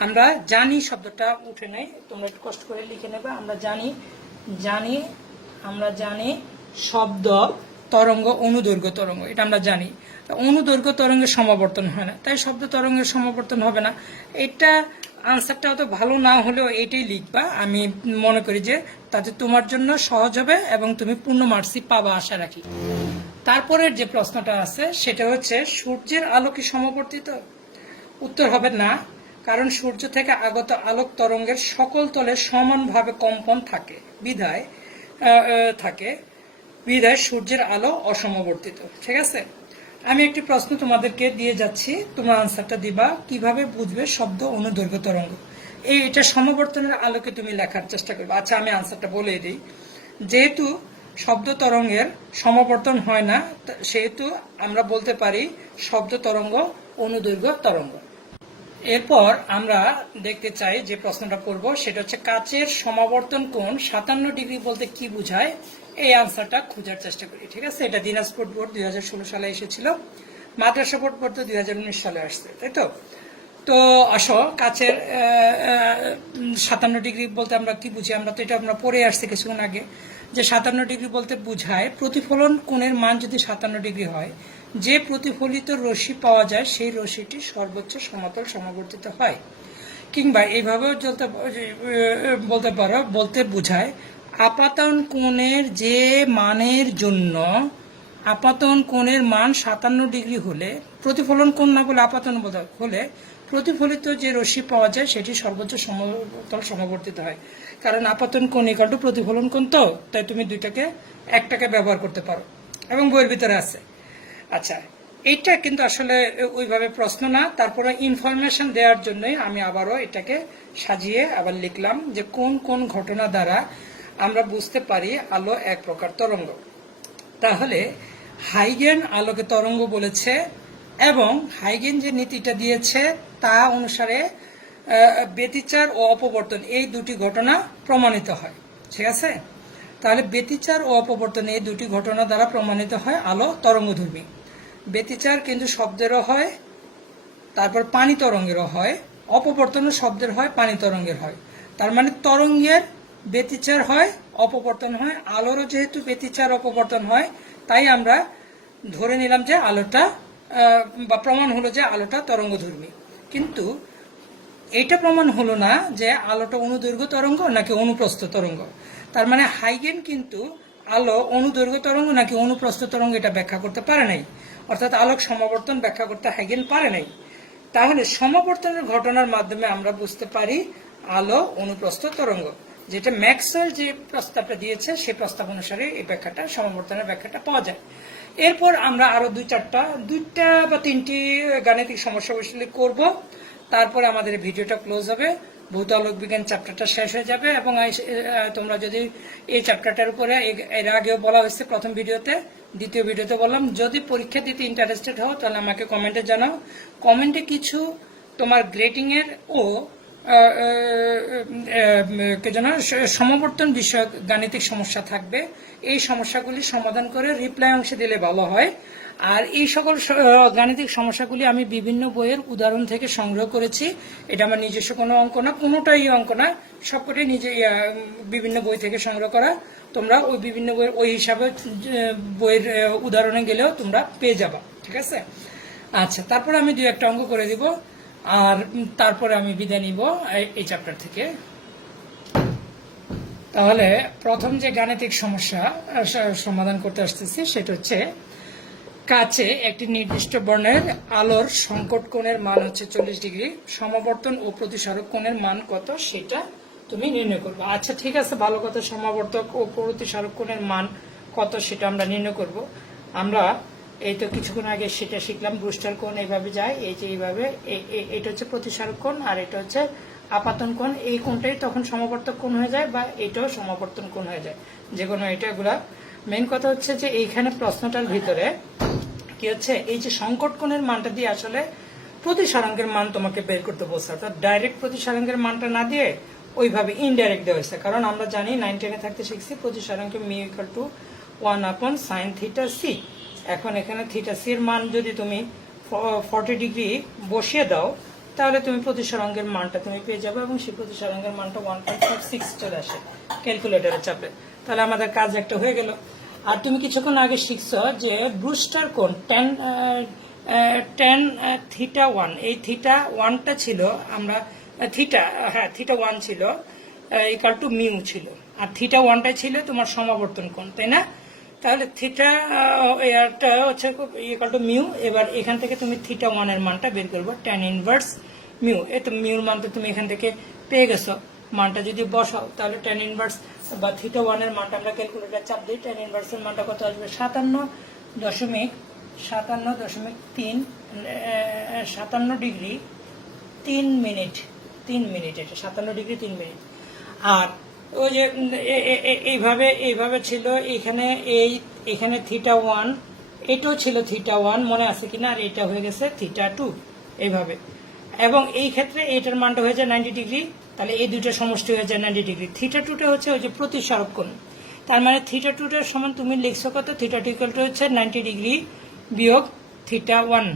আমরা জানি, শব্দটা উঠে নেই, তোমরা একটু কষ্ট করে লিখে নেবে। আমরা জানি শব্দ তরঙ্গ অনুদৈর্ঘ্য তরঙ্গ, এটা আমরা জানি। অনুদৈর্ঘ্য তরঙ্গের সমাবর্তন হয় না, তাই শব্দ তরঙ্গের সমাবর্তন হবে না। এটা আনসারটা অত ভালো না হলেও এইটাই লিখবা, আমি মনে করি যে তাতে তোমার জন্য সহজ হবে এবং তুমি পূর্ণ মার্কসই পাবা আশা রাখি। তারপরের যে প্রশ্নটা আছে সেটা হচ্ছে সূর্যের আলো কি সমাবর্তিত? উত্তর হবে না, কারণ সূর্য থেকে আগত আলোক তরঙ্গের সকল তলে সমানভাবে কম্পন থাকে বিধায় সূর্যের আলো অসমাবর্তিত। ঠিক আছে, আমি একটি প্রশ্ন তোমাদেরকে দিয়ে যাচ্ছি, তোমরা আনসারটা দিবা। কিভাবে বুঝবে শব্দ অনুদৈর্ঘ্য তরঙ্গ? এটা সমাবর্তনের আলোকে তুমি লেখার চেষ্টা করবে। আচ্ছা, আমি আনসারটা বলে দিই। যেহেতু শব্দ তরঙ্গের সমাবর্তন হয় না, সেহেতু আমরা বলতে পারি শব্দ তরঙ্গ অনুদৈর্ঘ্য তরঙ্গ। এরপর আমরা দেখতে চাই যে প্রশ্নটা করব সেটা হচ্ছে কাচের সমাবর্তন কোণ 57 ডিগ্রি বলতে কি বোঝায়, এই আনসারটা খোঁজার চেষ্টা করি। ঠিক আছে, এটা দিনাজপুর বোর্ড 2016 সালে এসেছিল, মাদ্রাসা বোর্ড পড়তে 2019 সালে আসছে, তাই তো। তো আসো, কাচের 57 ডিগ্রি বলতে আমরা কি বুঝি, আমরা তো এটা আমরা পড়ে আসছি কিছুক্ষণ আগে, যে 57 ডিগ্রি বলতে বোঝায় প্রতিফলন কোণের মান যদি 57 ডিগ্রি হয়, যে প্রতিফলিত রশ্মি পাওয়া যায় সেই রশ্মিটি সর্বোচ্চ সমতল সমাবর্তিত হয়। কিংবা এইভাবেও বলতে পারো, বলতে বোঝায় আপাতন কোণের যে মানের জন্য আপাতন কোণের মান 57 ডিগ্রি হলে, প্রতিফলন কোণ না বলে আপাতন হলে প্রতিফলিত যে রশ্মি পাওয়া যায় সেটি সর্বোচ্চ সমতল সমাবর্তিত হয়। কারণ আপাতন কোণ ইকুয়াল টু প্রতিফলন কোণ, তো তাই তুমি দুইটাকে একটাকে ব্যবহার করতে পারো, এবং বইয়ের ভিতরে আছে। আচ্ছা, এইটা কিন্তু আসলে ওইভাবে প্রশ্ন না, তারপরে ইনফরমেশন দেওয়ার জন্যই আমি আবারও এটাকে সাজিয়ে আবার লিখলাম যে কোন কোন ঘটনা দ্বারা আমরা বুঝতে পারি আলো এক প্রকার তরঙ্গ। তাহলে হাইগেন আলোকে তরঙ্গ বলেছে, এবং হাইগেন যে নীতিটা দিয়েছে তা অনুসারে ব্যতিচার ও অপবর্তন এই দুটি ঘটনা প্রমাণিত হয়। ঠিক আছে, তাহলে ব্যতিচার ও অপবর্তন এই দুটি ঘটনা দ্বারা প্রমাণিত হয় আলো তরঙ্গধর্মী। ব্যতিচার কিন্তু শব্দেরও হয়, তারপর পানি তরঙ্গেরও হয়, অপবর্তনও শব্দের হয়, পানি তরঙ্গের হয়। তার মানে তরঙ্গের ব্যতিচার হয়, অপবর্তন হয়, আলোরও যেহেতু ব্যতিচার অপবর্তন হয়, তাই আমরা ধরে নিলাম যে আলোটা বা প্রমাণ হলো যে আলোটা তরঙ্গধর্মী। কিন্তু এটা প্রমাণ হলো না যে আলোটা অনুদৈর্ঘ্য তরঙ্গ নাকি অনুপ্রস্থ তরঙ্গ। তার মানে হাইগেন কিন্তু আলো অনুদৈর্ঘ্য তরঙ্গ নাকি অনুপ্রস্থ তরঙ্গ এটা ব্যাখ্যা করতে পারে নাই, অর্থাৎ আলোক সমাবর্তন ব্যাখ্যা করতে হাইগেন পারে নাই। তাহলে সমাবর্তনের ঘটনার মাধ্যমে আমরা বুঝতে পারি আলো অনুপ্রস্থ তরঙ্গ, যেটা ম্যাক্সওয়েল যে প্রস্তাবটা দিয়েছে সেই প্রস্তাব অনুসারে এই ব্যাখ্যাটা, সমাবর্তনের ব্যাখ্যাটা পাওয়া যায়। এরপর আমরা আরো দুইটা বা তিনটি গাণিতিক সমস্যা বসলে করব, তারপরে আমাদের ভিডিওটা ক্লোজ হবে, ভৌত আলোক বিজ্ঞান চ্যাপ্টারটা শেষ হয়ে যাবে। এবং তোমরা যদি এই চ্যাপ্টারটার উপরে এর আগেও বলা হয়েছে প্রথম ভিডিওতে, দ্বিতীয় ভিডিওতে বললাম, যদি পরীক্ষা দিতে ইন্টারেস্টেড হও তাহলে আমাকে কমেন্টে জানাও। কমেন্টে কিছু তোমার গ্রেডিং এর ও সমাবর্তন বিষয়ক গাণিতিক সমস্যা থাকবে, এই সমস্যাগুলি সমাধান করে রিপ্লাই অংশে দিলে ভালো হয়। আর এই সকল গাণিতিক সমস্যাগুলি আমি বিভিন্ন বইয়ের উদাহরণ থেকে সংগ্রহ করেছি, এটা আমার নিজস্ব কোনো অঙ্ক না, কোনোটাই অঙ্ক না, সবকটাই নিজে বিভিন্ন বই থেকে সংগ্রহ করা। তোমরা ওই বিভিন্ন বইয়ের ওই হিসাবে বইয়ের উদাহরণে গেলেও তোমরা পেয়ে যাবা, ঠিক আছে? আচ্ছা, তারপরে আমি 2-1টা অঙ্ক করে দিব, আর তারপরে আমি বিদায় নিব এই চ্যাপ্টার থেকে। তাহলে প্রথম যে গাণিতিক সমস্যা সমাধান করতে আসতেছি সেটা হচ্ছে, কাছে একটি নির্দিষ্ট বর্ণের আলোর সংকট কোণের মান হচ্ছে 40 ডিগ্রি, সমাবর্তন ও প্রতিসারক কোণের মান কত সেটা তুমি নির্ণয় করবে। আচ্ছা ঠিক আছে, ভালো কথা, সমাবর্তক ও প্রতিসারক কোণের মান কত সেটা আমরা নির্ণয় করব। আমরা এই তো কিছুক্ষণ আগে সেটা শিখলাম, ব্রুস্টার কোণ এইভাবে যায়, এই যে এইভাবে, এটা হচ্ছে প্রতিসারক কোণ আর এটা হচ্ছে আপাতন কোণ। এই কোণটাই তখন সমাবর্তক কোণ হয়ে যায় বা এটাও সমাবর্তন কোণ হয়ে যায়, যে কোনো এটা। এগুলা মেইন কথা হচ্ছে যে এইখানে প্রশ্নটার ভিতরে কি হচ্ছে, এই যে সংকট কোণের মানটা দিয়ে আসলে প্রতিসারাঙ্কের মান তোমাকে বের করতে বলছে, অর্থাৎ ডাইরেক্ট প্রতিসারাঙ্কের মানটা না দিয়ে ওইভাবে ইনডাইরেক্ট দেওয়া হয়েছে। কারণ আমরা জানি 9-10 থাকতে শিখছি প্রতিসারাঙ্কে mu equal two 1/sin θc। এখন এখানে θc এর মান যদি তুমি 40 ডিগ্রি বসিয়ে দাও তাহলে তুমি প্রতিসারাঙ্কের মানটা তুমি পেয়ে যাবে, এবং সেই প্রতিসারাঙ্কের মানটা 1.56 চলে আসে ক্যালকুলেটরে চাপে। তাহলে আমাদের কাজ একটা হয়ে গেল। আর তুমি কিছুক্ষণ আগে শিখছো যে ব্রুস্টার কোণ tan θ1, এই θ1টা ছিল আমরা θ1 ছিল ইকুয়াল টু মিউ ছিল, আর θ1টা ছিল তোমার সমাবর্তন কোণ, তাই না? তাহলে থিটা হচ্ছে ইকুয়াল টু মিউ। এবার এখান থেকে তুমি θ1 এর মানটা বের করবে, tan ইনভার্স মিউ। এই তো মিউর মানটা তুমি এখান থেকে পেয়ে গেছো, মানটা যদি বসাও তাহলে tan ইনভার্স বা θ1 এর মানটা আমরা ক্যালকুলেটর চাপ দিই, tan ইনভার্স এর মানটা কত আসবে? 57 ডিগ্রি 3 মিনিট, এটা 57 ডিগ্রি 3 মিনিট। আর ওই যে এইভাবে ছিল, এখানে θ1, এটাও ছিল θ1, মনে আছে কিনা? আর এটা হয়ে গেছে θ2 এইভাবে। এবং এই ক্ষেত্রে এটার মানটা হয়ে যায় 90 ডিগ্রি, তাহলে এই দুটো সমষ্টি হয়ে যায় 90 ডিগ্রি। θ2টা হচ্ছে ওই যে প্রতিসারক কোণ, তার মানে θ2টার সমান তুমি লিখছো কত? θ2 ইকুয়াল টু হচ্ছে 90 ডিগ্রি বিয়োগ θ1।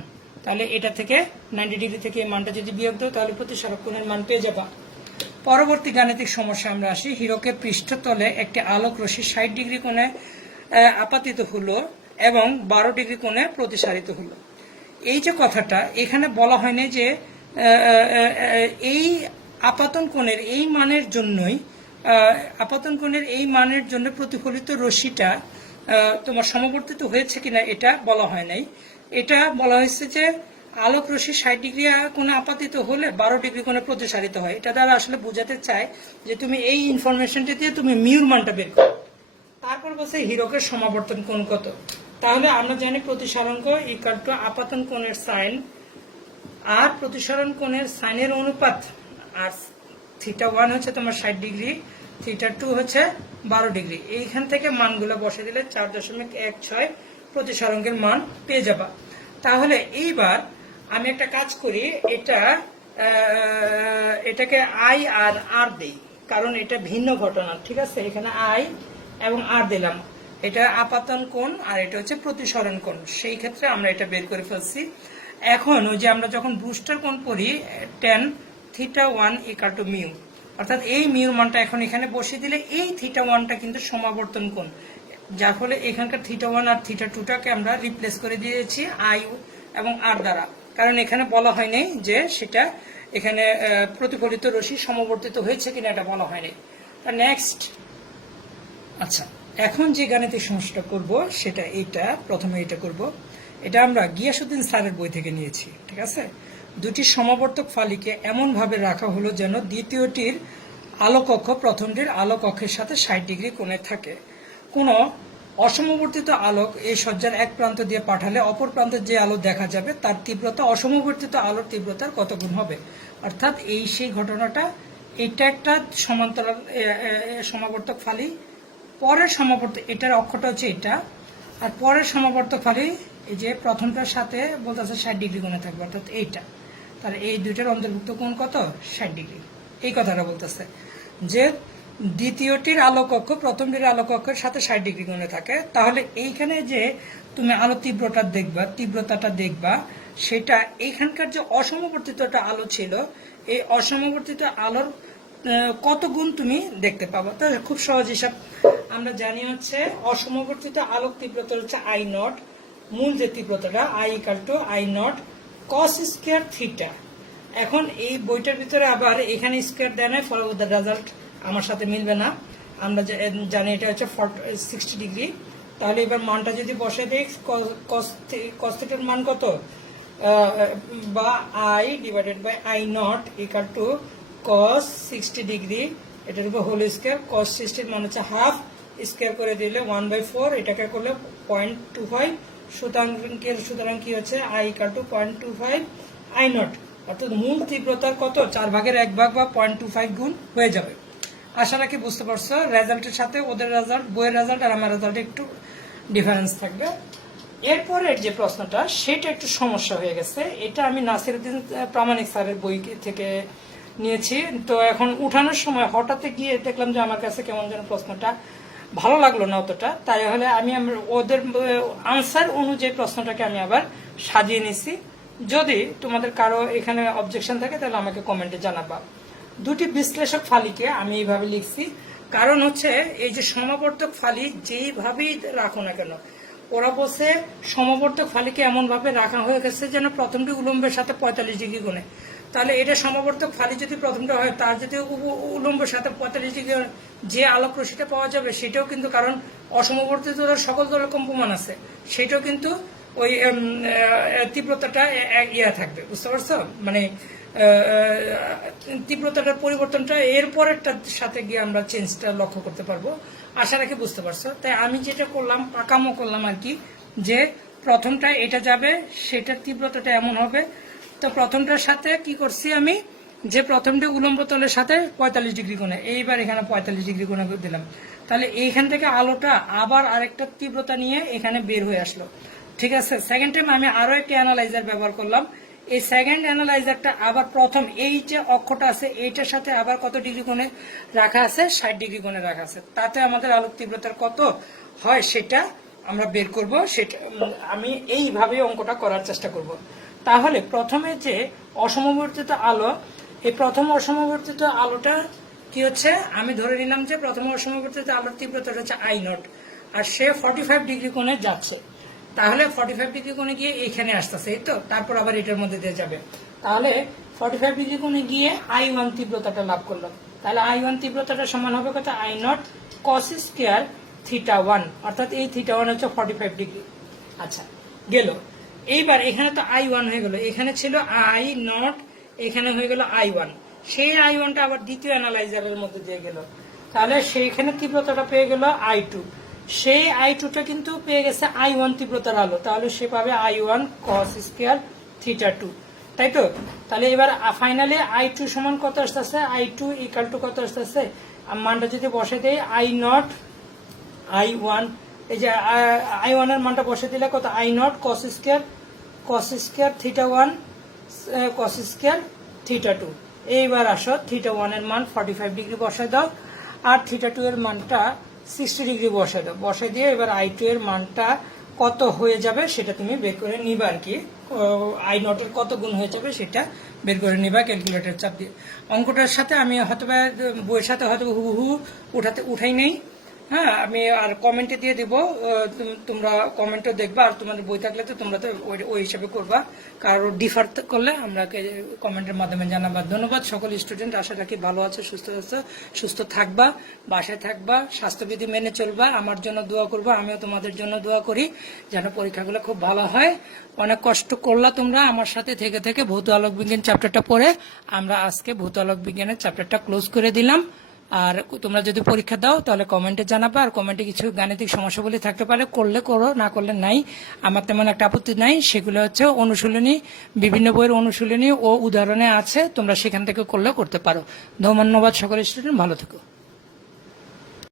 তাহলে এটা থেকে 90 ডিগ্রি থেকে এই মানটা যদি বিয়োগ দাও তাহলে প্রতিসারক কোণের মান পেয়ে যাবা। পরবর্তী গাণিতিক সমস্যা আমরা আসি। হীরকের পৃষ্ঠতলে একটি আলোক রশ্মি 60 ডিগ্রি কোণে আপাতিত হলো এবং 12 ডিগ্রি কোণে প্রতিসারিত হলো। এই যে কথাটা এখানে বলা হয়নি যে এই আপাতন কোণের এই মানের জন্য প্রতিফলিত রশ্মিটা তোমার সমবর্তিত হয়েছে কিনা এটা বলা হয় নাই। এটা বলা হয়েছে যে আলোক রশ্মি 60 ডিগ্রি কোণে আপাতিত হলে 12 ডিগ্রি কোণে প্রতিসারিত হয়। এটা দ্বারা আসলে বোঝাতে চায় যে তুমি এই ইনফরমেশনটা দিয়ে তুমি মিউর মানটা বের করো। তারপর বলছে হীরকের সমাবর্তন কোণ কত। তাহলে আমরা জানি প্রতিসারাঙ্ক ইকুয়াল টু আপাতন কোণের সাইন আর প্রতিসরণ কোণের সাইনের অনুপাত, আর θ1 হচ্ছে তোমার 60 ডিগ্রি, θ2 হচ্ছে 12 ডিগ্রি। এইখান থেকে মানগুলো বসে দিলে 4.16 প্রতিসারাঙ্কের মান পেয়ে যাবা। তাহলে এইবার আমি একটা কাজ করি, এটাকে আই আর আর দেই, কারণ এটা ভিন্ন ঘটনা, ঠিক আছে? এখানে আই এবং আর দিলাম, এটা আপাতন কোণ আর এটা হচ্ছে প্রতিসরণ কোণ। সেই ক্ষেত্রে আমরা এটা বের করে ফেলছি। এখন ওই যে আমরা যখন ব্রুস্টার কোণ পড়ি tan θ1 ইকুয়াল টু মিউ, অর্থাৎ এই মিউর মানটা এখন এখানে বসিয়ে দিলে এই থিটা ওয়ানটা কিন্তু সমাবর্তন কোণ, যার ফলে এখানকার থিটা ওয়ান আর থিটা টুটাকে আমরা রিপ্লেস করে দিয়েছি আই এবং আর দ্বারা, কারণ এখানে বলা হয়নি যে সেটা এখানে প্রতিফলিত রশ্মি সমবর্তিত হয়েছে কিনা, এটা বলা হয়নি। নেক্সট, আচ্ছা এখন যে গাণিতিক সমস্যাটা করব সেটা এইটা, প্রথমে এটা করব। এটা আমরা গিয়াসউদ্দিন স্যারের বই থেকে নিয়েছি, ঠিক আছে। দুটি সমাবর্তক ফালিকে এমনভাবে রাখা হলো যেন দ্বিতীয়টির আলোককক্ষ প্রথমটির আলোককক্ষের সাথে 60 ডিগ্রি কোণে থাকে। কোনো অসমবর্তিত আলোক এই সজ্জার এক প্রান্ত দিয়ে পাঠালে অপর প্রান্তের যে আলো দেখা যাবে তার তীব্রতা অসমবর্তিত আলোর তীব্রতার কত গুণ হবে। অর্থাৎ এই সেই ঘটনাটা, এটা একটা সমান্তরাল সমাবর্তক ফালি, পরের সমাবর্তক, এটার অক্ষটা হচ্ছে এটা, আর পরের সমাবর্তক ফালি এই যে প্রথমটার সাথে বলতেছে 60 ডিগ্রি কোণে থাকবে, অর্থাৎ এইটা। তাহলে এই দুইটার অন্তর্ভুক্ত কোণ কত? 60 ডিগ্রি। এই কথাটা বলতেছে যে দ্বিতীয়টির আলোককক্ষ প্রথমটির আলোককক্ষের সাথে 60 ডিগ্রি কোণে থাকে। তাহলে এইখানে যে তুমি আলো তীব্রতাটা দেখবা সেটা এইখানকার যে অসমবর্তিত একটা আলো ছিল, এই অসমবর্তিত আলোর কত গুণ তুমি দেখতে পাবো। তো খুব সহজ হিসাব আমরা জানি হচ্ছে অসমবর্তিত আলোক তীব্রতা হচ্ছে আই নট, মূল যে তীব্রতাটা I equal to I naught cos square theta. এখন এই বইটার ভিতরে আবার এখানে স্কয়ার দেয় না, ফলে ওদের রেজাল্ট আমার সাথে মিলবে না। আমরা জানি এটা হচ্ছে 60 ডিগ্রি। তাহলে এবার মানটা যদি বসে দেখ, কস থিটার মান কত, বা I divided by I naught equal to cos 60 degree, এটার উপর হোল স্কয়ার, কস 60 মান হচ্ছে হাফ, স্কয়ার করে দিলে 1/4, এটাকে করলে 0.25, সুতরাং কি হচ্ছে I equal two 0.25 I not, অর্থাৎ মূল তীব্রতার কত 4/1 বা 0.25 গুণ হয়ে যাবে। আশা রাখি বুঝতে পারছো। রেজাল্টের সাথে ওদের রেজাল্ট, বইয়ের রেজাল্ট আর আমার রেজাল্টে একটু ডিফারেন্স থাকবে। এরপরের যে প্রশ্নটা সেটা একটু সমস্যা হয়ে গেছে, এটা আমি নাসিরউদ্দিন প্রামাণিক স্যারের বই থেকে নিয়েছি। তো এখন উঠানোর সময় হঠাৎ গিয়ে দেখলাম যে আমার কাছে কেমন যেন প্রশ্নটা ভালো লাগলো না অতটা, তাই হলে আমি ওদের আনসার অনুযায়ী প্রশ্নটাকে আমি আবার সাজিয়ে নিছি। যদি তোমাদের কারো এখানে অবজেকশন থাকে তাহলে আমাকে কমেন্টে জানাবা। দুটি বিশ্লেষক ফালিকে আমি এইভাবে লিখছি, কারণ হচ্ছে এই যে সমাবর্তক ফালি যেইভাবেই রাখো না কেন, ওরা বলছে সমাবর্তক ফালিকে এমন ভাবে রাখা হয়ে গেছে যেন প্রথমটি উলম্বের সাথে 45 ডিগ্রি কোণে। তাহলে এটা সমাবর্তক ফালি যদি প্রথমটা হয়, তার যদি উলম্বের সাথে 45 ডিগ্রি, যে আলোক রশ্মিটা পাওয়া যাবে সেটাও কিন্তু, কারণ অসমবর্তিত সকল দলের কম্পমান আছে, সেটাও কিন্তু ওই তীব্রতাটা ইয়া থাকবে, বুঝতে পারছো? মানে তীব্রতাটার পরিবর্তনটা এরপরেরটার সাথে গিয়ে আমরা চেঞ্জটা লক্ষ্য করতে পারবো। আশা রাখি বুঝতে পারছো। তাই আমি যেটা করলাম, পাকামো করলাম আর কি, যে প্রথমটা এটা যাবে, সেটার তীব্রতাটা এমন হবে। তো প্রথমটার সাথে কি করছি আমি, যে প্রথমটা উলম্ব তলের সাথে 45 ডিগ্রি কোণে, এইবার এখানে 45 ডিগ্রি কোণে দিলাম। তাহলে এইখান থেকে আলোটা আবার আরেকটা তীব্রতা নিয়ে এখানে বের হয়ে আসলো, ঠিক আছে। সেকেন্ড টাইম আমি আরো একটি অ্যানালাইজার ব্যবহার করলাম। এই সেকেন্ড অ্যানালাইজারটা আবার প্রথম এই যে অক্ষটা আছে এইটার সাথে আবার কত ডিগ্রি কোণে রাখা আছে, 60 ডিগ্রি কোণে রাখা আছে। তাতে আমাদের আলোক তীব্রতার কত হয় সেটা আমরা বের করব। সেটা আমি এইভাবে অঙ্কটা করার চেষ্টা করব। তাহলে প্রথমে যে অসমবর্তিত আলো, এই প্রথম অসমবর্তিত আলোটা কি হচ্ছে, আমি ধরে নিলাম যে প্রথম অসমবর্তিত আলোর তীব্রতা হচ্ছে আই নট, আর সে 45 ডিগ্রি কোণে যাচ্ছে। তাহলে 45 ডিগ্রি কোণে গিয়ে এইখানে আসতেছে, এই তো, তারপর আবার এটার মধ্যে দিয়ে যাবে। তাহলে 45 ডিগ্রি কোণে গিয়ে I1 তীব্রতাটা লাভ করলাম। তাহলে I1 তীব্রতাটা সমান হবে কত, I naught cos square theta 1, অর্থাৎ এই থিটা 1 হচ্ছে 45 ডিগ্রি। আচ্ছা গেল। এইবার এখানে তো I1 হয়ে গেল, এখানে ছিল আই নট, এখানে হয়ে গেল I1। সেই I1টা আবার দ্বিতীয় অ্যানালাইজারের মধ্যে দিয়ে গেল, তাহলে সেইখানে তীব্রতাটা পেয়ে গেল I2। সেই I2টা কিন্তু পেয়ে গেছে I1 তীব্রতার আলো, তাহলে সে পাবে I1 cos স্কয়ার থিটা 2, তাই তো। তাহলে এবার ফাইনালি I2 সমান কত আসতেছে, I2 ইকাল টু কত আসতেছে, মানটা যদি বসে দেই আই নট I1, এই যে I1 এর মানটা বসে দিলে কত, I not cos square theta 1 cos square theta 2। এইবার আসো থিটা 1 এর মান 45 ডিগ্রি বসাই দাও, আর থিটা 2 এর মানটা 60 ডিগ্রি বসাই দাও। বসাই দিয়ে এবার I2 এর মানটা কত হয়ে যাবে সেটা তুমি বের করে নিবা আর কি, আই নটের কত গুণ হয়ে যাবে সেটা বের করে নিবা ক্যালকুলেটর চাপ দিয়ে। অঙ্কটার সাথে আমি হয়তো বইয়ের সাথে হয়তো হুবহু উঠাই নেই। হ্যাঁ, আমি আর কমেন্টে দিয়ে দিব, তোমরা কমেন্টও দেখবা, আর তোমাদের বই থাকলে তো তোমরা তো ওই হিসাবে করবা, কারো ডিফার করলে আমরা কমেন্টের মাধ্যমে জানাবা। ধন্যবাদ সকল স্টুডেন্ট, আশা রাখি ভালো আছে, সুস্থ থাকবা, বাসায় থাকবা, স্বাস্থ্যবিধি মেনে চলবা, আমার জন্য দোয়া করবা, আমিও তোমাদের জন্য দোয়া করি যেন পরীক্ষাগুলো খুব ভালো হয়। অনেক কষ্ট করলা তোমরা আমার সাথে থেকে থেকে ভৌত আলোক বিজ্ঞান চ্যাপ্টারটা পড়ে। আমরা আজকে ভৌত আলোক বিজ্ঞানের চ্যাপ্টারটা ক্লোজ করে দিলাম। আর তোমরা যদি পরীক্ষা দাও তাহলে কমেন্টে জানাবে, আর কমেন্টে কিছু গাণিতিক সমস্যাগুলি থাকতে পারে, করলে করো, না করলে নাই, আমার তেমন একটা আপত্তি নাই। সেগুলো হচ্ছে অনুশীলনী, বিভিন্ন বইয়ের অনুশীলনী ও উদাহরণে আছে, তোমরা সেখান থেকে করলে করতে পারো। ধন্যবাদ সকল স্টুডেন্ট, ভালো থেকো।